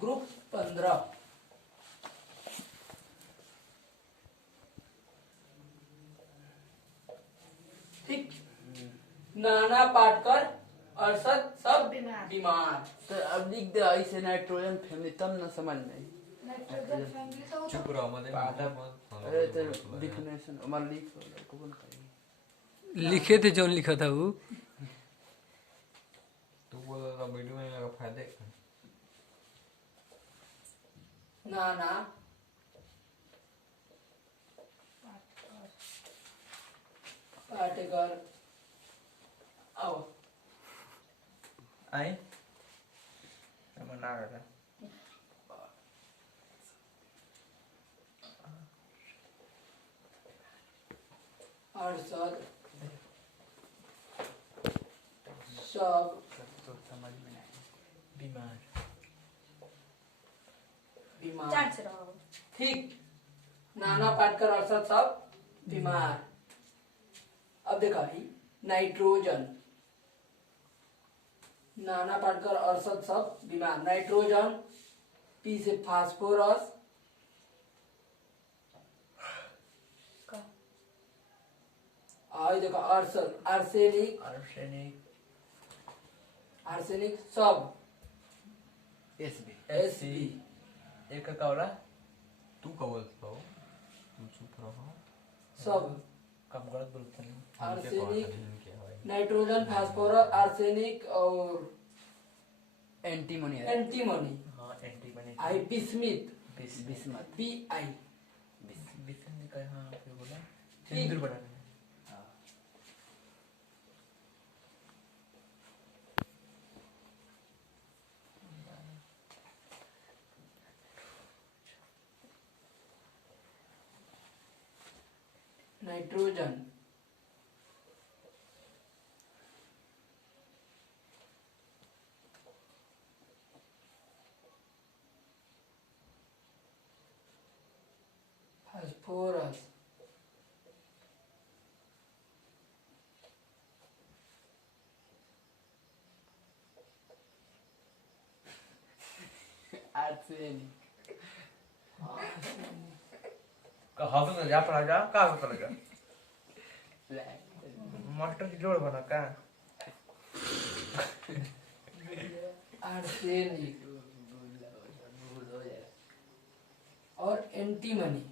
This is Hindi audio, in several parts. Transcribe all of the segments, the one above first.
ग्रुप 15। ठीक। नाना पाटकर अरशद सब बीमार। तो अब लिख दे ऐसे नाइट्रोजन फैमिली तब न समझ में चुप रहो मत अरे तो डिफिनेशन हमारा लिख कौन करेगी लिखे थे जो लिखा था वो तू बोल रहा वीडियो में लगा फायदे नाना पाटकर आओ आई मना रहा अरशद सब तो समझ में नहीं बीमार बीमार। ठीक। नाना पाटकर अरशद सब बीमार। अब देखा ही नाइट्रोजन। नाना पाटकर अरशद सब बीमार। नाइट्रोजन पी से फास्फोरस देखो अरशद आर्सेनिक आर्सेनिक सब एसबी एसबी एक का होला तू का बोलता हो तू चुप रहो सब कम गलत बोलता नहीं आर्सेनिक नाइट्रोजन फास्फोरस आर्सेनिक और एंटीमोनी एंटीमनी हां एंटीबॉडी आई बिस्मिथ बिस्मत बी आई बिसन का हां फिर बोला ठीक। सिंदूर बनाना नाइट्रोजन फास्फोरस आर्सेनिक कहा तो जा पड़ा जा का पड़ा जा मास्टर की जोड़ बना का आर्सेनिक और एंटीमनी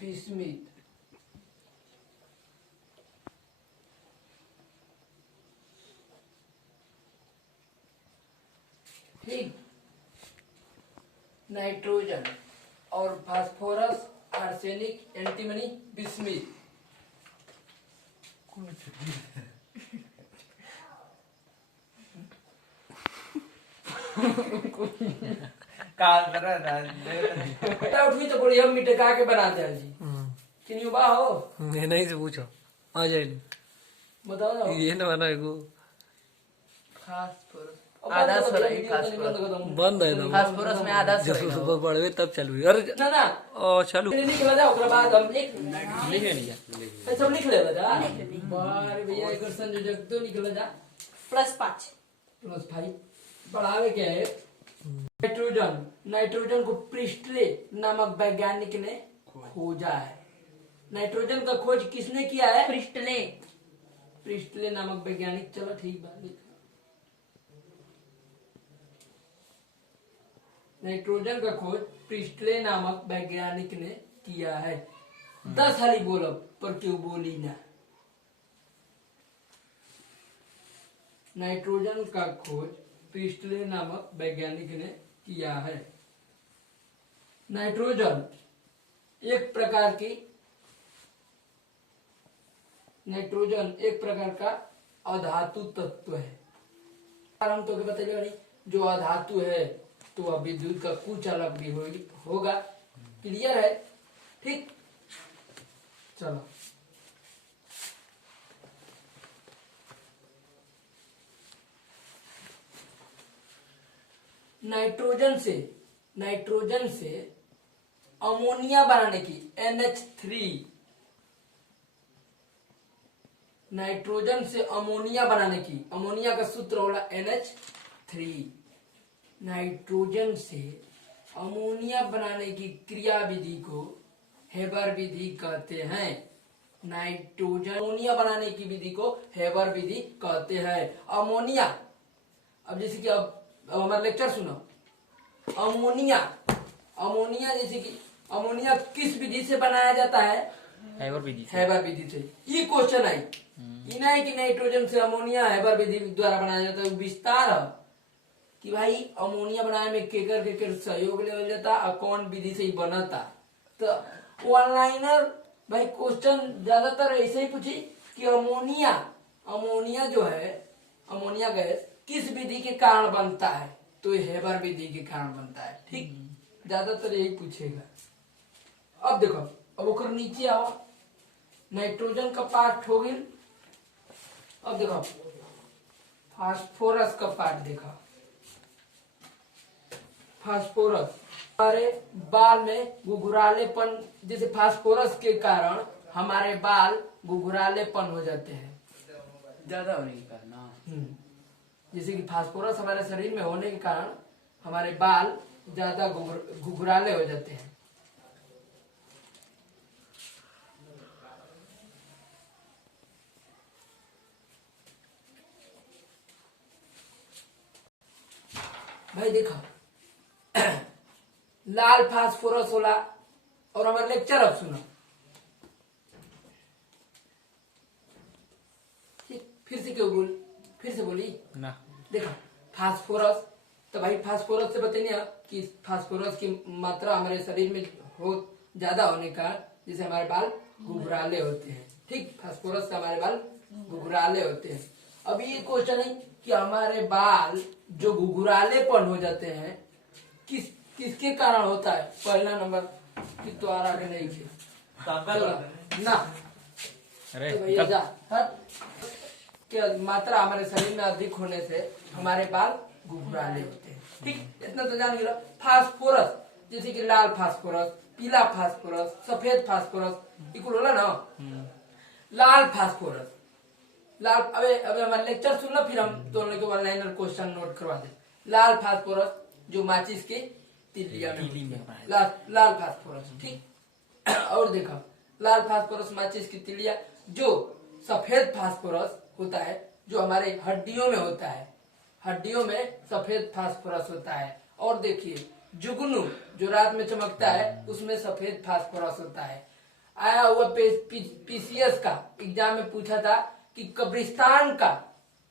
बिस्मिथ ठीक। नाइट्रोजन और फास्फोरस आर्सेनिक एंटीमनी बिस्मिथ काल करा बेटा उठवी तो बोली हम मिटे का के बनाते हैं जी किन्हीं बा हो मैं नहीं से पूछो आ जाए बताओ ना ये ना बना को फास्फोरस अब आधा बंद कर सर दो, फास्फोरस बंद कर दो। बंद है तो फास्फोरस में आधा जब सर सुबह पढ़वे तब चालू अरे ना ना ओ चालू निकल जाओ ओकरा बाद हम एक लिखे नहीं सब लिख ले बता बारे भैया एक संयोजक तो निकल जा +5 +5 बढ़ावे क्या है नाइट्रोजन नाइट्रोजन को प्रिस्टले नामक वैज्ञानिक ने खोजा है। नाइट्रोजन का खोज किसने किया है? प्रिस्टले प्रिस्टले नामक वैज्ञानिक। चलो ठीक बात लिखा। नाइट्रोजन का खोज प्रिस्टले नामक वैज्ञानिक ने किया है। 10 हाली बोलो पर क्यों बोली ना। नाइट्रोजन का खोज प्रिस्टले नामक वैज्ञानिक ने किया है। नाइट्रोजन एक प्रकार की नाइट्रोजन एक प्रकार का अधातु तत्व है। हम तो बताइए नहीं जो अधातु है तो वह विद्युत का कुचालक भी होगा। क्लियर है? ठीक, चलो नाइट्रोजन से नाइट्रोजन से अमोनिया बनाने की NH3, नाइट्रोजन से अमोनिया बनाने की, अमोनिया का सूत्र होला NH3। नाइट्रोजन से अमोनिया बनाने की क्रिया विधि को हेबर विधि कहते हैं। नाइट्रोजन अमोनिया बनाने की विधि को हेबर विधि कहते हैं। अमोनिया, अब जैसे कि अब हमारा लेक्चर सुनो। अमोनिया, अमोनिया जैसे कि अमोनिया किस विधि से बनाया जाता है? हैबर विधि से। हैबर विधि से। ये क्वेश्चन आई, ये नहीं कि नाइट्रोजन से अमोनिया हैबर विधि द्वारा बनाया जाता है। विस्तार है कि भाई अमोनिया बनाने में केकर केकर सहयोग लेवल जाता और कौन विधि से ही बनता। तो ऑनलाइनर भाई क्वेश्चन ज्यादातर ऐसे ही पूछी कि अमोनिया, अमोनिया जो है, अमोनिया गैस किस विधि के कारण बनता है? तो ये हेबर विधि के कारण बनता है। ठीक, ज्यादातर यही पूछेगा। अब देखो, अब ओकर नीचे आओ, नाइट्रोजन का पार्ट हो गई। अब देखो फास्फोरस का पार्ट देखा। फास्फोरस हमारे बाल में गुघुरालेपन, जैसे फास्फोरस के कारण हमारे बाल गुघुरालेपन हो जाते हैं। ज्यादा होने के कारण ना। जैसे कि फास्फोरस हमारे शरीर में होने के कारण हमारे बाल ज्यादा घुघराले हो जाते हैं। भाई देखो लाल फास्फोरस होला, और हमारे लेक्चर अब सुनो। फिर से क्यों बोल, फिर से बोली ना। देखो फास्फोरस, तो भाई फास्फोरस से बताइए कि फास्फोरस की मात्रा हमारे शरीर में हो ज्यादा होने का जैसे हमारे बाल घुघराले होते हैं। ठीक, फास्फोरस से हमारे बाल घुघराले होते हैं। अब ये क्वेश्चन है कि हमारे बाल जो घुघरालेपन हो जाते हैं किसके कारण होता है? पहला नंबर कि द्वारा के नहीं थे ना। अरे तो भैया जा क्या मात्रा हमारे शरीर में अधिक होने से हमारे बाल घुघराले होते हैं। ठीक, इतना तो जान गया। फास्फोरस जैसे कि लाल फास्फोरस, पीला फास्फोरस, सफेद फास्फोरस इक्वल होला ना। लाल फास्फोरस, लाल, अबे अबे हमारा लेक्चर सुन लो, फिर हम दोनों के ऑनलाइन क्वेश्चन नोट करवा दे। लाल फास्फोरस जो माचिस के तिलिया में है, लाल फास्फोरस। ठीक, और देखो लाल फास्फोरस माचिस की तिलिया। जो सफेद फास्फोरस होता है जो हमारे हड्डियों में होता है, हड्डियों में सफेद फास्फोरस होता है। और देखिए जुगनू जो रात में चमकता है उसमें सफेद फास्फोरस होता है। आया हुआ पीसीएस का एग्जाम में पूछा था कि कब्रिस्तान का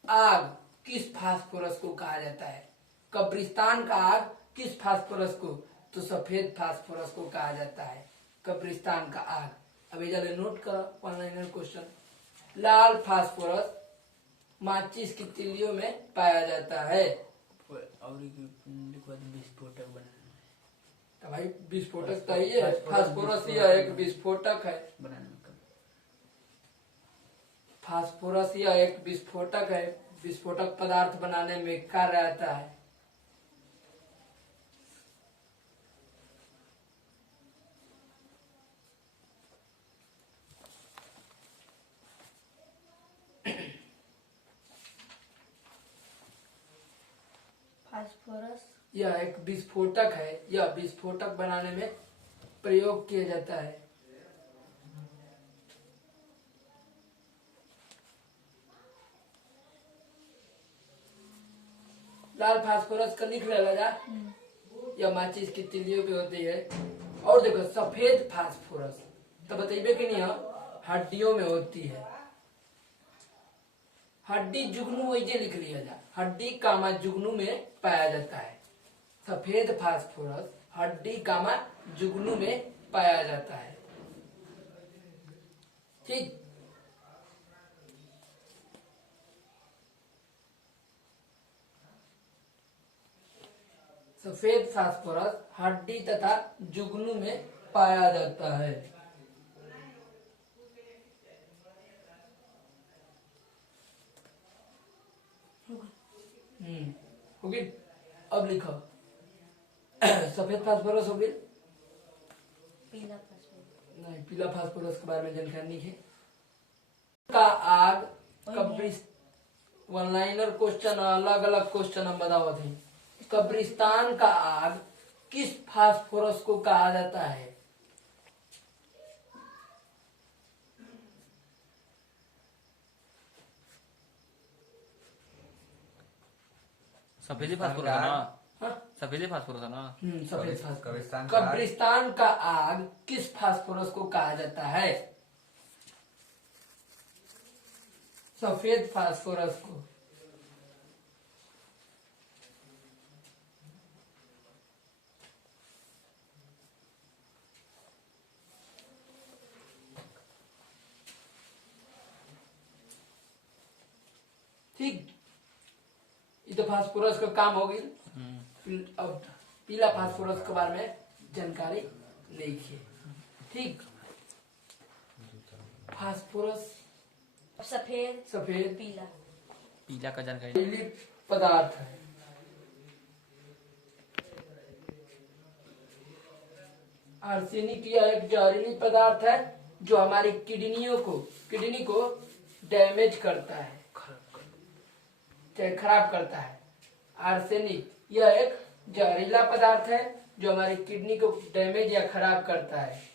आग किस फास्फोरस को कहा जाता है? कब्रिस्तान का आग किस फास्फोरस को? तो सफेद फास्फोरस को कहा जाता है कब्रिस्तान का आग। अभी जल्दी नोट करो ऑनलाइन क्वेश्चन। लाल फास्फोरस माचिस की तिलियों में पाया जाता है। और विस्फोटक बनाने तो भाई विस्फोटक तो ये है, फास्फोरस यह एक विस्फोटक है। में फास्फोरस यह एक विस्फोटक है, विस्फोटक पदार्थ बनाने में कार्य आता है। फास्फोरस यह एक विस्फोटक है, यह विस्फोटक बनाने में प्रयोग किया जाता है। लाल फास्फोरस का लिख लेगा जा, यह माचिस की तिलियों पे होती है। और देखो सफेद फास्फोरस तो बताइए कि नहीं, हड्डियों में होती है। हड्डी जुगनू वैसे लिख लिया जा, हड्डी कामा जुगनू में पाया जाता है। सफेद फास्फोरस हड्डी कामा जुगनू में पाया जाता है। ठीक, सफेद फास्फोरस हड्डी तथा जुगनू में पाया जाता है। होगी। अब लिखो सफेद फास्फोरस हो गई, पीला फास्फोरस। नहीं पीला फास्फोरस के बारे में जानकारी है। का आग वन लाइनर क्वेश्चन, अलग अलग क्वेश्चन हम बतावत हैं। कब्रिस्तान का आग किस फास्फोरस को कहा जाता है? सफेदी फास्फोरस है ना? हाँ? सफेदी फास्फोरस है ना? सफेद फास्फोरस। कब्रिस्तान का आग। कब्रिस्तान का आग किस फास्फोरस को कहा जाता है? सफेद फास्फोरस को। ठीक, ये तो फास्फोरस का काम हो गई। अब पीला फास्फोरस के बारे में जानकारी लिखिए। ठीक, फास्फोरस सफेद सफेद पीला। पीला का जानकारी। जहरीली पदार्थ है। आर्सेनिक यह एक जहरीली पदार्थ है जो हमारी किडनी को डैमेज करता है, चाहे खराब करता है। आर्सेनिक यह एक जहरीला पदार्थ है जो हमारी किडनी को डैमेज या खराब करता है।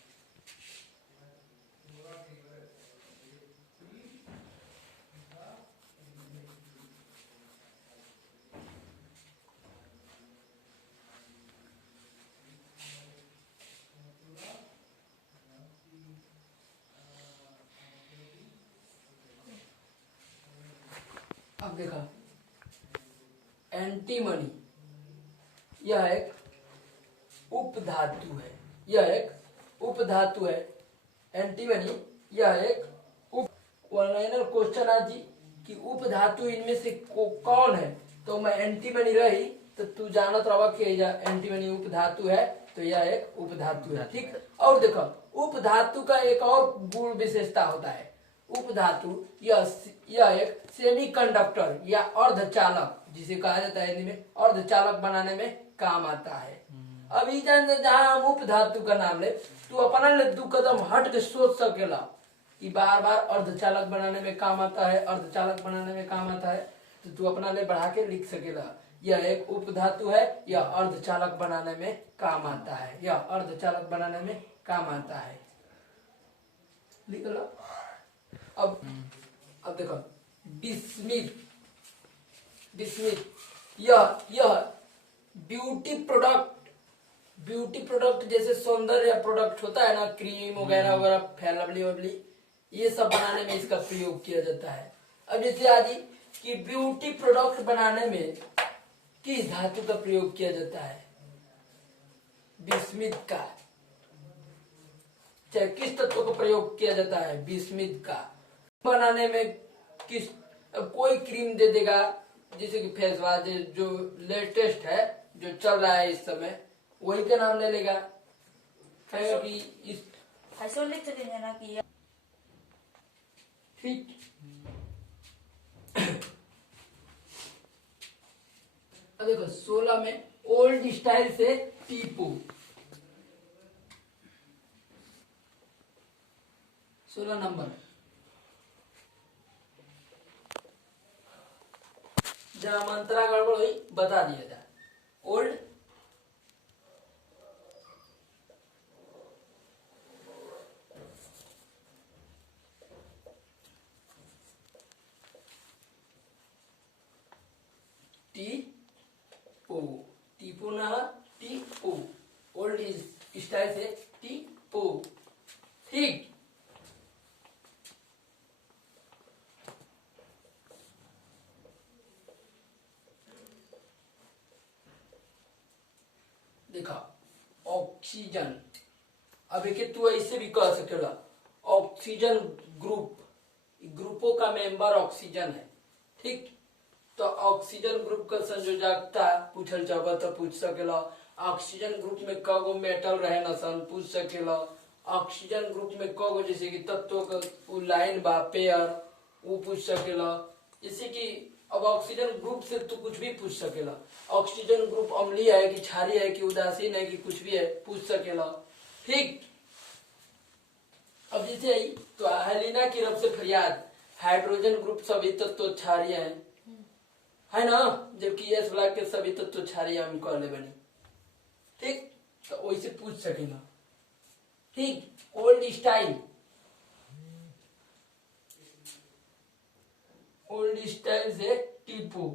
अब देखा, एंटीमनी यह एक उपधातु है, यह एक उपधातु है। एंटीमनी यह एक वन लाइनर क्वेश्चन आज कि उपधातु इनमें से कौन है, तो मैं एंटीमनी रही तो तू जानत रहा कि एंटीमनी उपधातु है, तो यह एक उपधातु है। ठीक, और देखो उपधातु का एक और गुण विशेषता होता है। उपधातु यह एक सेमीकंडक्टर या अर्धचालक, जिसे कहा जाता है हिंदी में अर्धचालक बनाने में काम आता है। अभी जान जहाँ हम उपधातु का नाम ले, तू अपना ले 2 कदम हट के सोच सकेला कि बार बार अर्धचालक बनाने में काम आता है, अर्धचालक बनाने में काम आता है, तो तू अपना ले बढ़ा के लिख सकेला। यह एक उपधातु है, यह अर्धचालक बनाने में काम आता है, यह अर्धचालक बनाने में काम आता है। लिख लो। अब देखो, बिस्मिथ यह ब्यूटी प्रोडक्ट जैसे सौंदर्य प्रोडक्ट होता है ना, क्रीम वगैरह वगैरह, फैलवली वबली, ये सब बनाने में इसका प्रयोग किया जाता है। अब जैसे आदि कि ब्यूटी प्रोडक्ट बनाने में किस धातु का प्रयोग किया जाता है? बिस्मिथ का। चाहे किस तत्व का प्रयोग किया जाता है? बिस्मिथ का। बनाने में किस, कोई क्रीम दे देगा जैसे कि फेस वॉश जो लेटेस्ट है, जो चल रहा है इस समय, वही का नाम ले लेगा। कहेगा कि इस ऐसा लिख सकेंगे ना कि ठीक। अब देखो 16 में ओल्ड स्टाइल से टीपू, 16 नंबर। जहाँ मंत्रा गड़बड़ हुई बता दिया जाए। ओल्ड टीपू ना टीपू, ओल्ड स्टाइल से टीपू। ठीक, देखा ऑक्सीजन। अब एक तू ऐसे भी कह सकेला ऑक्सीजन ग्रुपों का मेंबर ऑक्सीजन है। ठीक, तो ऑक्सीजन ग्रुप का संयोजकता पूछल चाहबा तो पूछ सकेला। ऑक्सीजन ग्रुप में कगो मेटल रहे न सन, पूछ सकेला। ऑक्सीजन ग्रुप में कगो जैसे कि तत्व का लाइन बा पेयर, वो पूछ सकेला। जैसे कि अब ऑक्सीजन ग्रुप से तू कुछ भी पूछ सकेला। ऑक्सीजन ग्रुप अम्लीय है कि क्षारीय है कि उदासीन है कि कुछ भी है, पूछ सकेला। ठीक। अब जैसे आई तो हेलिना की रब से फरियाद, हाइड्रोजन ग्रुप सभी तत्व क्षारीय है ना, जबकि एस ब्लॉक के सभी तत्व क्षारीय हम कहले बनी। ठीक, तो वैसे पूछ सकेला। ठीक। ओल्ड स्टाइल, ओल्ड स्टाइल से टीपू।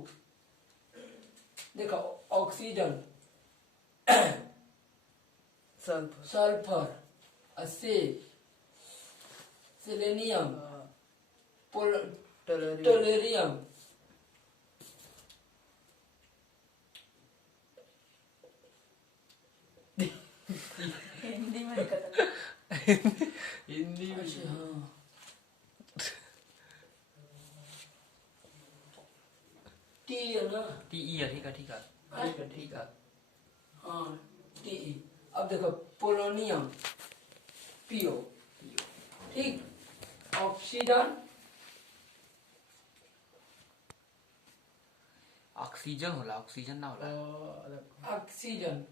देखो oxygen, sulphur, sulphur, selenium, tellurium, Hindi में कहता हिंदी में अच्छा हाँ, टी है ना, TE है, ठीक है ठीक है। ठीक है ठीक है, हाँ टी। अब देखो पोलोनियम, पीओ। ठीक। ऑक्सीजन, ऑक्सीजन होला, ऑक्सीजन ना होला। ऑक्सीजन,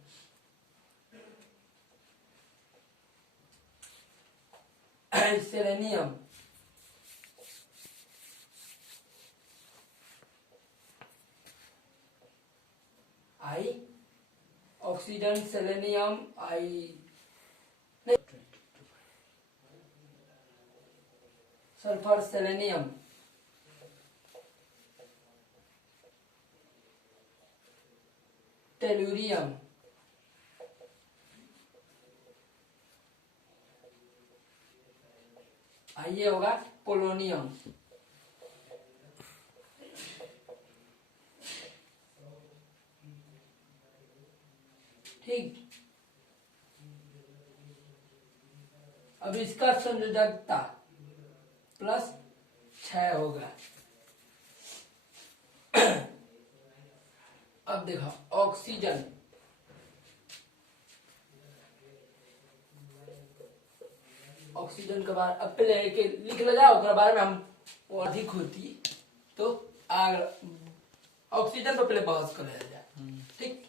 सेलेनियम, आई, ऑक्सीजन, सेलेनियम, आई, सल्फर, सेलेनियम, टेलुरियम, ये होगा पोलोनियम। ठीक। अब इसका संयोजकता प्लस 6 होगा। अब देखो ऑक्सीजन, ऑक्सीजन के बाद अब पहले के लिख ले जाओ, ओकरा बारे में हम वो अधिक होती तो आग ऑक्सीजन पर पहले बहस कर लिया जाए। ठीक।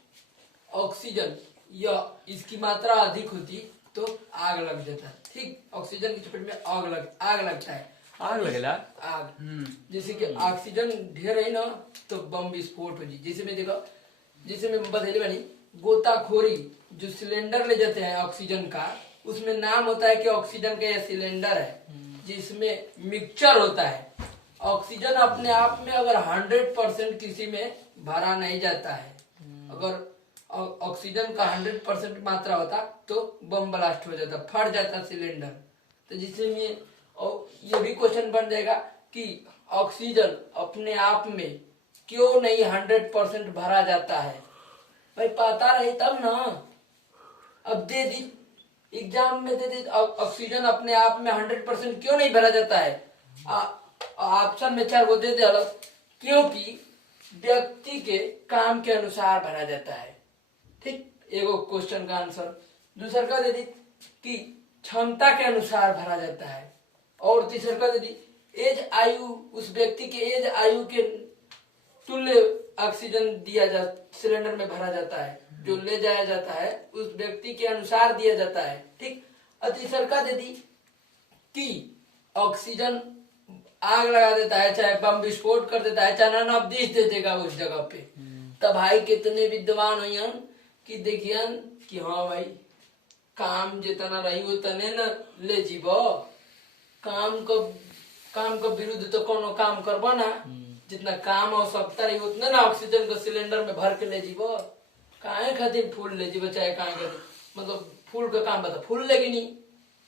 ऑक्सीजन या इसकी मात्रा अधिक होती तो आग लग जाता। ठीक। ऑक्सीजन की चपेट में आग लगता है। आग लगेला। आग, जैसे कि ऑक्सीजन ढेर है ना तो बम विस्फोट हो जी। जैसे मैं देखो, जैसे मैं बतैले बनी गोताखोरी, जो सिलेंडर ले जाते हैं ऑक्सीजन का, उसमें नाम होता है कि ऑक्सीजन का यह सिलेंडर है, जिसमें मिक्सचर होता है। ऑक्सीजन अपने आप में अगर 100% किसी में भरा नहीं जाता है, अगर ऑक्सीजन का 100% मात्रा होता तो बम ब्लास्ट हो जाता, फट जाता सिलेंडर। तो जिसमें ये भी क्वेश्चन बन जाएगा कि ऑक्सीजन अपने आप में क्यों नहीं 100% भरा जाता है। भाई पता रही तब ना। अब दे दी एग्जाम में, दे दी ऑक्सीजन अपने आप में 100% क्यों नहीं भरा जाता है। ऑप्शन में 4 को दे दे अलग, क्योंकि व्यक्ति के काम के अनुसार भरा जाता है। ठीक। एगो क्वेश्चन का आंसर। दूसरा का दे दी कि क्षमता के अनुसार भरा जाता है। और तीसरा का दे दी एज आयु, उस व्यक्ति के एज आयु के तुल्य ऑक्सीजन दिया जा सिलेंडर में भरा जाता है, जो ले जाया जाता है उस व्यक्ति के अनुसार दिया जाता है। ठीक। और तीसरा का दे दी कि ऑक्सीजन आग लगा देता है, चाहे बम विस्फोट कर देता है, चाहे नवदीश दे देगा उस जगह पे। तब भाई कितने विद्वान होयन कि देखियन कि हाँ भाई काम जितना रही उतने न ले जीवो, काम को विरुद्ध तो कोनो काम करबो ना। जितना काम आवश्यकता रही उतना ना ऑक्सीजन को सिलेंडर में भर के ले जीवो। काहे खातिर फूल ले जीवो, चाहे काहे खातिर, मतलब फूल का काम बता फूल लेगी नहीं,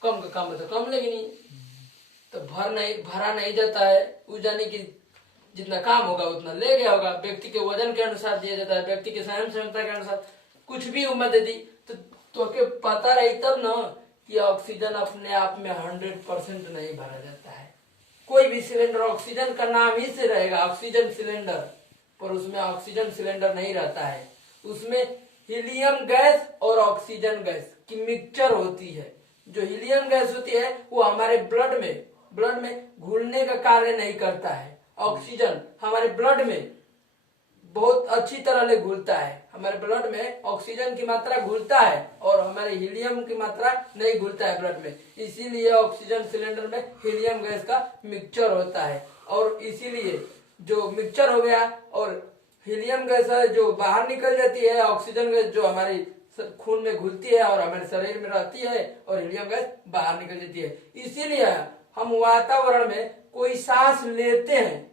कम का काम बता कम लेगी नहीं। तो भरा नहीं जाता है, वो जाने की जितना काम होगा उतना ले गया होगा। व्यक्ति के वजन के अनुसार दिया जाता है, व्यक्ति के सहन क्षमता के अनुसार कुछ भी उम्र दे दी तो के पता रही तब ना कि ऑक्सीजन अपने आप में 100% नहीं भरा जाता है। कोई भी सिलेंडर ऑक्सीजन का नाम ही से रहेगा ऑक्सीजन सिलेंडर, पर उसमें ऑक्सीजन सिलेंडर नहीं रहता है। उसमें हीलियम गैस और ऑक्सीजन गैस की मिक्सचर होती है। जो हीलियम गैस होती है वो हमारे ब्लड में घुलने का कार्य नहीं करता है, ऑक्सीजन हमारे ब्लड में बहुत अच्छी तरह से घुलता है। हमारे ब्लड में ऑक्सीजन की मात्रा घुलता है और हमारे हीलियम की मात्रा नहीं घुलता है ब्लड में। इसीलिए ऑक्सीजन सिलेंडर में हीलियम गैस का मिक्सचर होता है और इसीलिए जो मिक्सचर हो गया और हीलियम गैस है जो बाहर निकल जाती है, ऑक्सीजन गैस जो हमारी खून में घुलती है और हमारे शरीर में रहती है और हीलियम गैस बाहर निकल जाती है। इसीलिए हम वातावरण में कोई सांस लेते हैं,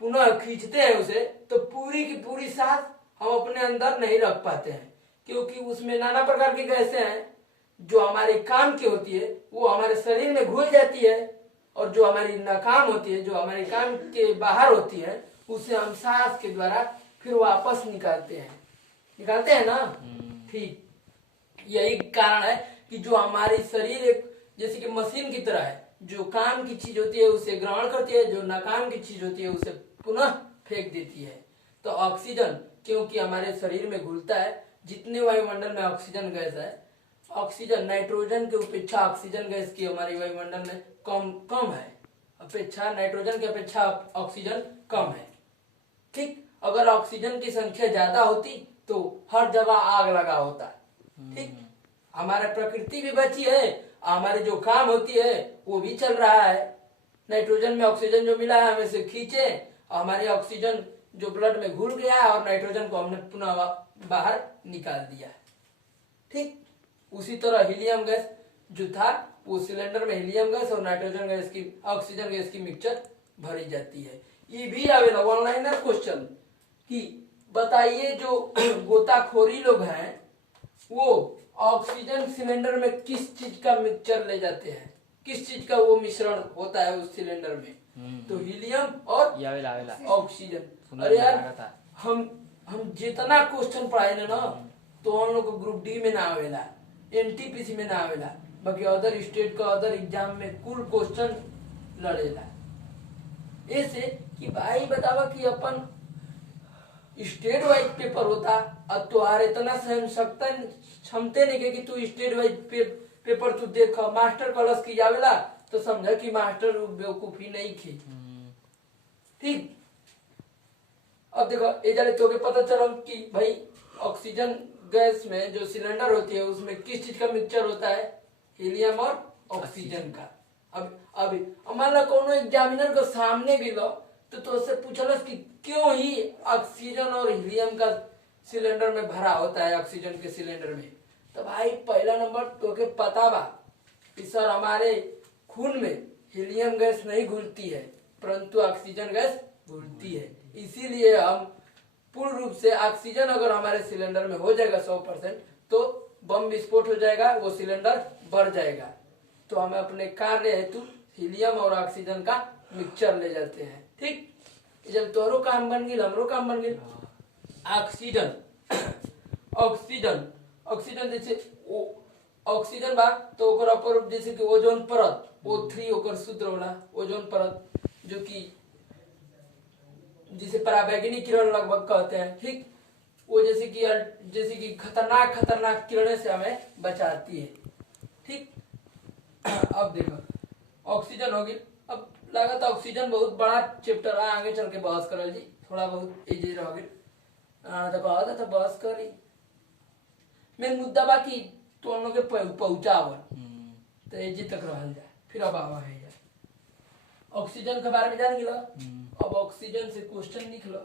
पुनः खींचते हैं उसे, तो पूरी की पूरी सांस हम अपने अंदर नहीं रख पाते हैं, क्योंकि उसमें नाना प्रकार की गैसें हैं जो हमारे काम की होती है वो हमारे शरीर में घुल जाती है और जो हमारी नाकाम होती है, जो हमारे काम के बाहर होती है, उसे हम सांस के द्वारा फिर वापस निकालते हैं ना। ठीक यही कारण है कि जो हमारी शरीर एक जैसे कि मशीन की तरह है, जो काम की चीज होती है उसे ग्रहण करती है, जो नाकाम की चीज होती है उसे पुनः फेंक देती है। तो ऑक्सीजन क्योंकि हमारे शरीर में घुलता है, जितने वायुमंडल में ऑक्सीजन गैस है, ऑक्सीजन नाइट्रोजन की अपेक्षा ऑक्सीजन गैस की हमारी वायुमंडल में कम है, अपेक्षा नाइट्रोजन की अपेक्षा ऑक्सीजन कम है। ठीक, अगर ऑक्सीजन की संख्या ज्यादा होती तो हर जगह आग लगा होता। ठीक, हमारा प्रकृति भी बची है, हमारे जो काम होती है वो भी चल रहा है। नाइट्रोजन में ऑक्सीजन जो मिला है हमें से खींचे, हमारी ऑक्सीजन जो ब्लड में घुल गया है और नाइट्रोजन को हमने पुनः बाहर निकाल दिया है। ठीक, उसी तरह हीलियम गैस जो था वो सिलेंडर में हीलियम गैस और नाइट्रोजन गैस की ऑक्सीजन गैस की मिक्सचर भरी जाती है। ये भी आवेला ऑनलाइन क्वेश्चन कि बताइए जो गोताखोरी लोग हैं वो ऑक्सीजन सिलेंडर में किस चीज का मिक्सचर ले जाते हैं, किस चीज का वो मिश्रण होता है उस सिलेंडर में, तो हीलियम और ऑक्सीजन। अरे यार हम जितना क्वेश्चन पढ़ाए ना तो हम लोग को ग्रुप डी में ना आवेला, एनटीपीसी में ना आवेला, बाकी अदर स्टेट का अदर एग्जाम में कुल क्वेश्चन लड़ेला। ऐसे कि भाई बतावा कि अपन स्टेट वाइज पेपर होता अब तुहार इतना क्षमते नहीं के कि तू स्टेट वाइज पेपर तू देख, मास्टर कलश की जावेला तो समझा कि मास्टर बेवकूफी नहीं की। ठीक, अब देखो ये जाले तो पता चला कि भाई ऑक्सीजन गैस में जो सिलेंडर होती है उसमें किस चीज का मिक्सचर होता है, हीलियम और ऑक्सीजन का। अब मान लो कोनो एग्जामिनर को सामने भी लो तो उससे पूछलस कि क्यों ही ऑक्सीजन और हीलियम का सिलेंडर में भरा होता है ऑक्सीजन के सिलेंडर में, तो भाई पहला नंबर तो के पता बा कि सर हमारे खून में हीलियम गैस नहीं घुलती है परंतु ऑक्सीजन गैस घुलती है। इसीलिए हम पूर्ण रूप से ऑक्सीजन अगर हमारे सिलेंडर में हो जाएगा 100% तो बम विस्फोट हो जाएगा, वो सिलेंडर बढ़ जाएगा। तो हमें अपने कार्य हेतु हीलियम और ऑक्सीजन का मिक्सचर ले जाते हैं। ठीक, जब तोरो काम बन गई हमरो काम बन गई। ऑक्सीजन ऑक्सीजन जैसे ऑक्सीजन बा तो ओकर ऊपर जैसे कि ओजोन परत O3 ओकर सूत्र होला, ओजोन परत जो कि जिसे पराबैंगनी किरण लगभग कहते हैं। ठीक, वो जैसे कि खतरनाक किरणें से हमें बचाती है। ठीक, अब देखो ऑक्सीजन हो गई। अब लगा था ऑक्सीजन बहुत बड़ा चैप्टर है, आगे चल के बहस करल जी, थोड़ा बहुत इजी रह गई तो बहस करी। मेन मुद्दा बाकी तो हम लोग के पहुंचावन तो इजी तक रहल जाए, फिर अब आवा है यार ऑक्सीजन के बारे में जान गिला। अब ऑक्सीजन से क्वेश्चन लिख लो।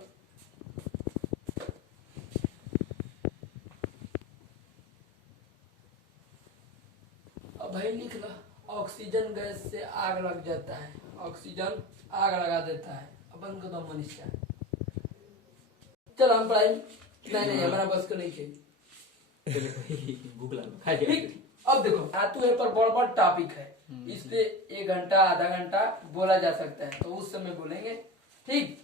अब भाई लिख लो, ऑक्सीजन गैस से आग लग जाता है, ऑक्सीजन आग लगा देता है अपन को तो मनुष्य। चल हम पढ़ाई नहीं हमारा बस को नहीं खेल। ठीक, अब देखो धातु है पर बड़ टॉपिक है, इस पे 1 घंटा आधा घंटा बोला जा सकता है, तो उस समय बोलेंगे। ठीक,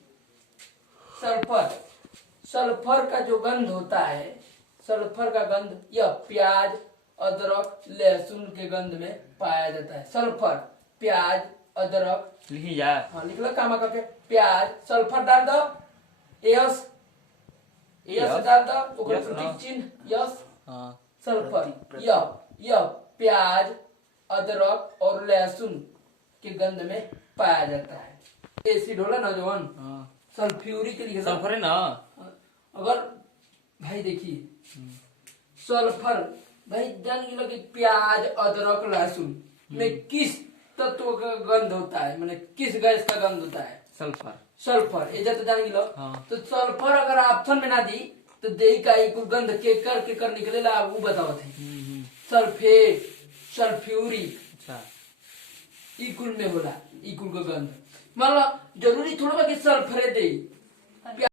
सल्फर का जो गंध होता है, सल्फर का गंध यह प्याज अदरक लहसुन के गंध में पाया जाता है। सल्फर, प्याज, अदरक लिखी जा। हाँ लिख लो कामा करके, प्याज सल्फर डाल दो, यस डाल दो, ओकर प्रतीक चिन्ह यस। सल्फर यह प्याज अदरक और लहसुन के गंध में पाया जाता है। एसिड होला ना जवन हाँ सल्फ्यूरिक लिखे सल्फर है ना। अगर भाई देखिए सल्फर भाई जान लो कि प्याज अदरक लहसुन में किस तत्व का गंध होता है, मैंने किस गैस का गंध होता है? सल्फर। सल्फर। ये तो जान लो। हाँ। तो सल्फर अगर ऑप्शन में ना दी तो देही का कुल गंध के कर निकलेला वो बतावत है। सल्फेट सल्फ्यूरिक अच्छा ई कुल में होला, ई कुल का गंध। मान लो जरूरी थोड़ा बा कि सल्फरे दे